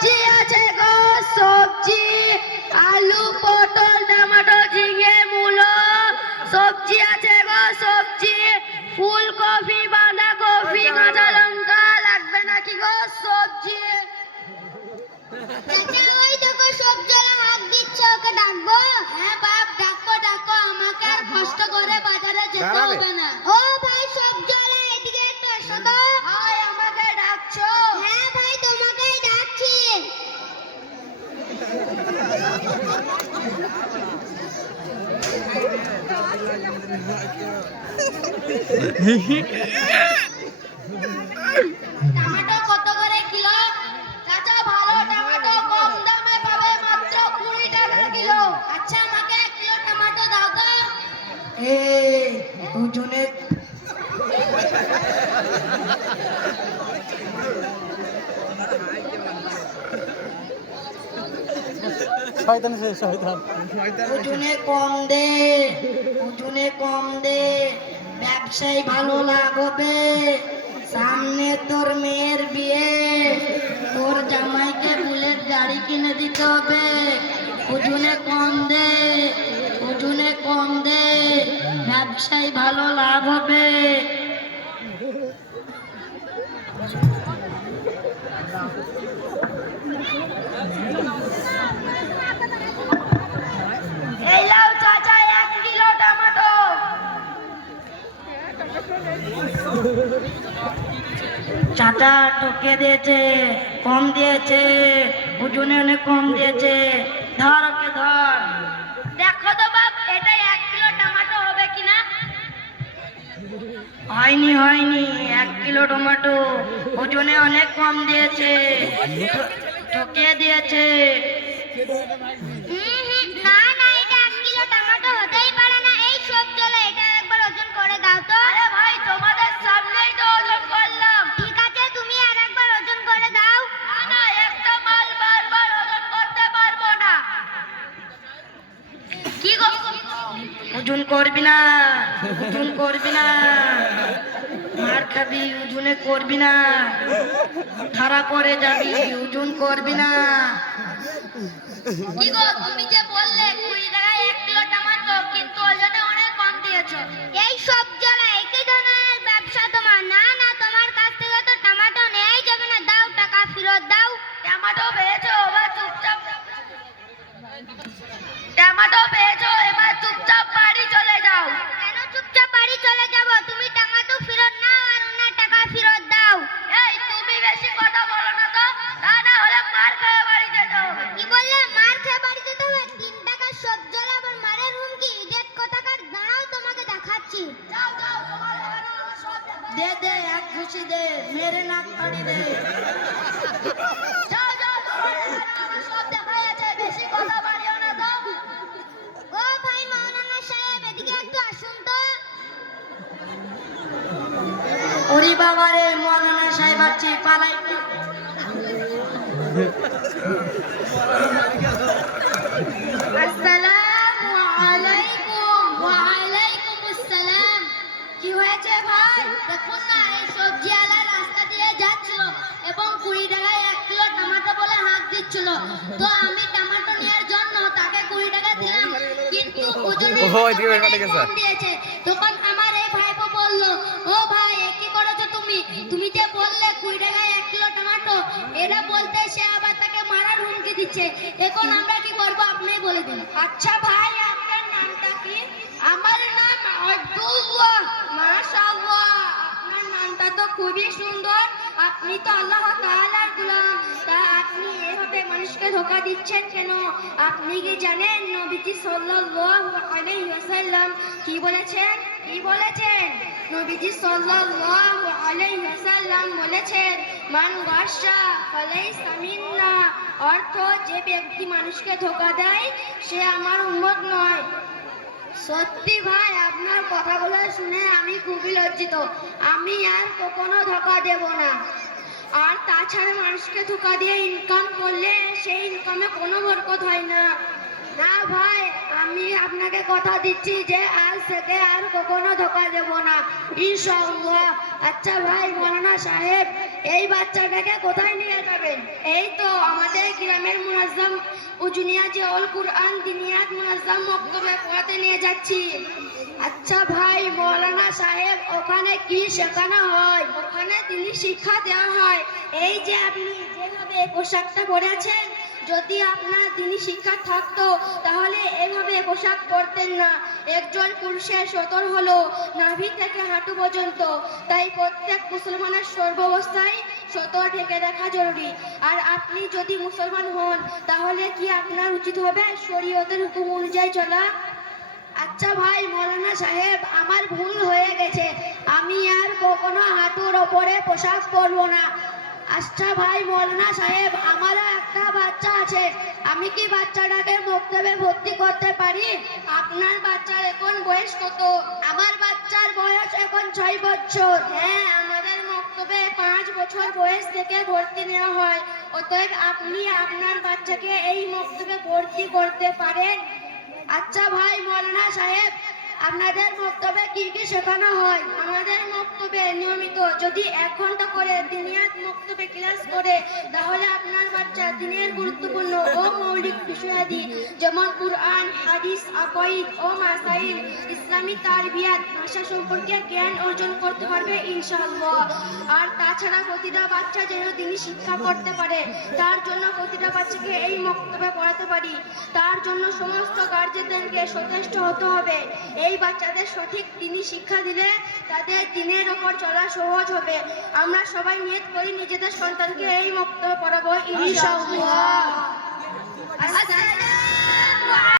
সবজি আছে গো সবজি, আলু পটল টমেটো ঝিঙে মূলো, সবজি আছে গো সবজি, ফুলকপি বাঁধাকপি কাঁচা লঙ্কা, লাগবে নাকি গো সবজি? ওই দেখো সবজিওয়ালা হাত দিচ্ছে, ওকে ডাকবো? হ্যাঁ বাপ ডাকো ডাকো, আমাকে আর কষ্ট করে বাজারে যেতে হবে না। ও ভাই সবজিওয়ালা, এদিকে একটু এসো তো। ভাই আমাকে ডাকছো? হ্যাঁ ভাই তোমাকেই ডাকছি। টমেটো কত করে কিলো? চাচা ভালো টমেটো কম দামে পাবে, মাত্র 20 টাকা কিলো। আচ্ছা আমাকে 1 কিলো টমেটো দাও তো। ওজনে ওজনে কম দে, ওজনে কম দে, ব্যবসায় ভালো লাভ হবে। সামনে তোর মেয়ের বিয়ে, তোর জামাইকে বুলেট গাড়ি কিনে দিতে হবে। ওজনে কম দে, ওজনে কম দে, ব্যবসায় ভালো লাভ হবে। এই লাও চাচা 1 কিলো টমেটো। চাচা ঠকে দিয়েছে, কম দিয়েছে, ওজনে অনেক কম দিয়েছে। ধর ওকে ধর। দেখো তো বাপ, এটা 1 কিলো টমেটো হবে কিনা? হয়নি হয়নি, 1 কিলো টমেটো, ওজনে অনেক কম দিয়েছে, ঠকিয়ে দিয়েছে। না না, এটা 1 কিলো টমেটো হতেই পারে না। এই সবজিওয়ালা, এটা একবার ওজন করে দাও তো। আরে ভাই তোমাদের সামনেই তো ওজন করলাম। ঠিক আছে, তুমি আরেকবার ওজন করে দাও। না না, একটা মাল বারবার ওজন করতে পারবো না। কি গো? ওজন করবি না, ওজন করবি না, মার খাবি। ওজনে করবি না, ধরা পড়ে যাবি। ওজন করবি না। কি গো, তুমি যে বললে 20 টাকায় 1 কিলো টমেটো, কিন্তু ওজনে অনেক কম দিয়েছো। এই সবজিওয়ালা, একই ধরনের ব্যবসা তোমার। না না, তোমার কাছ থেকে তো টমেটো নেই যাবে না। দাও, টাকা ফেরত দাও। টমেটো পেয়েছো, এবার চুপচাপ টমেটো পেয়েছো, এবার চুপচাপ বাড়ি চলে যাও। কেন চুপচাপ বাড়ি চলে যাব? তুমি টমেটো ফেরত নাও আর ওনার টাকা ফেরত দাও। এই তুমি বেশি কথা বলো না তো, তা না হলে মার খেয়ে বাড়ি যেতে হবে। কি বললে? মার খেয়ে বাড়ি যেতে হবে? 3 টাকার সবজিওয়ালা আবার মারের হুমকি? ইডিয়েট কোথাকার! দাঁড়াও, তোমাকে দেখাচ্ছি। যাও যাও, তোমার এখানে আমার সব দেখা- দে দে, এক ঘুষি দে, মেরে নাক ফাড়ি দে। যাও যাও, তোমার এখানে আমার সব দেখা আছে, বেশি কথা বাড়িও না তো। ও ভাই মাওলানা সাহেব, এদিকে একটু আসুন তো। ওরে বাবা রে, মৌলানা সাহেব আছে, পালাই। আসসালামু আলাইকুম। ওয়া আলাইকুম আসসালাম। কি হয়েছে ভাই? দেখুন না, এই সবজিওয়ালা রাস্তা দিয়ে যাচ্ছিল এবং 20 টাকায় 1 কিলো টমেটো বলে হাত দিচ্ছিল। তো আমি টমেটো নেওয়ার জন্য তাকে 20 টাকা দিলাম, কিন্তু ওজনে কম দিয়েছে। তখন আমার এই ভাইপো বলল, ও ভাই এ কি করেছো তুমি? তুমি যে বললে 20 টাকায় 1 কিলো টমেটো, এটা বলতে সে আবার তাকে মারার হুমকি দিচ্ছে। এখন আমরা কি করব আপনিই বলে দিন। আচ্ছা ভাই, আপনার নামটা কি? আমার নাম আব্দুল্লাহ। মাশাআল্লাহ, আপনার নামটা তো খুবই সুন্দর। আপনি তো আল্লাহ তাআলার গোলাম, তা আপনি এভাবে মানুষকে ধোঁকা দিচ্ছেন কেন? আপনি কি জানেন নবীজি সাল্লাল্লাহু আলাইহি ওয়াসাল্লাম কি বলেছেন? কি বলেছেন? নবীজি সাল্লাল্লাহু আলাইহি ওয়াসাল্লাম বলেছেন, মান গাশা ফালাইসা মিন্না। অর্থ, যে ব্যক্তি মানুষকে ধোঁকা দেয় সে আমার উম্মত নয়। সত্যি ভাই, আপনার কথাগুলো শুনে আমি খুবই লজ্জিত। আমি আর কখনো ধোঁকা দেব না। আর তাছাড়া মানুষকে ধোঁকা দিয়ে ইনকাম করলে সেই ইনকামে কোনো বরকত হয় না। না ভাই, আমি আপনাকে কথা দিচ্ছি যে আজ থেকে আর কখনো ধোকা দেব না, ইনশাআল্লাহ। আচ্ছা ভাই মৌলানা সাহেব, এই বাচ্চাটাকে কোথায় নিয়ে যাবেন? এই তো আমাদের গ্রামের মুনাজ্জম উজুনিয়া জিয়াউল কুরআন দিনিয়াত মুনাজ্জম মক্তবে পড়াতে নিয়ে যাচ্ছি। আচ্ছা ভাই মৌলানা সাহেব, ওখানে কি শেখানো হয়? ওখানে তিনি শিক্ষা দেওয়া হয়। এই যে আপনি যেভাবে পোশাকটা পরেছেন, যদি আপনার দিনী শিক্ষা থাকতো তাহলে এইভাবে পোশাক পরতেন না। একজন পুরুষের সতর হলো নাভি থেকে হাঁটু পর্যন্ত, তাই প্রত্যেক মুসলমানের সর্বাবস্থায় সতর ঢেকে রাখা জরুরি। আর আপনি যদি মুসলমান হন তাহলে কি আপনার উচিত হবে শরীয়তের হুকুম অনুযায়ী চলা? আচ্ছা ভাই মৌলানা সাহেব, আমার ভুল হয়ে গেছে, আমি আর কখনো হাঁটুর ওপরে পোশাক পরবো না। আচ্ছা ভাই মৌলানা সাহেব, আমারও একটা বাচ্চা আছে, আমি কি বাচ্চাটাকে মক্তবে ভর্তি করতে পারি? আপনার বাচ্চার এখন বয়স কত? আমার বাচ্চার বয়স এখন 6 বছর। হ্যাঁ, আমাদের মক্তবে 5 বছর বয়স থেকে ভর্তি নেওয়া হয়। অতএব আপনি আপনার বাচ্চাকে এই মক্তবে ভর্তি করতে পারেন। আচ্ছা ভাই মৌলানা সাহেব, আপনাদের মক্তবে কি কি শেখানো হয়? আমাদের মক্তবে নিয়মিত যদি 1 ঘন্টা করে দিনিয়াত মক্তবে ক্লাস করে, তাহলে আপনার বাচ্চা দিনের গুরুত্বপূর্ণ ও মৌলিক বিষয়াদি যেমন কুরআন, হাদিস, আকাইদ ও মাসাইল, ইসলামী তারবিয়াত, ভাষা সম্পর্কে জ্ঞান অর্জন করতে পারবে ইনশাআল্লাহ। আর তাছাড়া প্রতিটা বাচ্চা যেন দিনী শিক্ষা করতে পারে, তার জন্য প্রতিটা বাচ্চাকে এই মক্তবে পড়াতে পারি। তার জন্য সমস্ত গার্জেনদেরকে সচেষ্ট হতে হবে। এই বাচ্চাদের সঠিক দিনী শিক্ষা দিলে তাদের দিনের ওপর চলা সহজ হবে। আমরা সবাই নিয়ত করি নিজেদের সন্তানকে এই মক্তবে পড়াবো ইনশাআল্লাহ। আসসালামু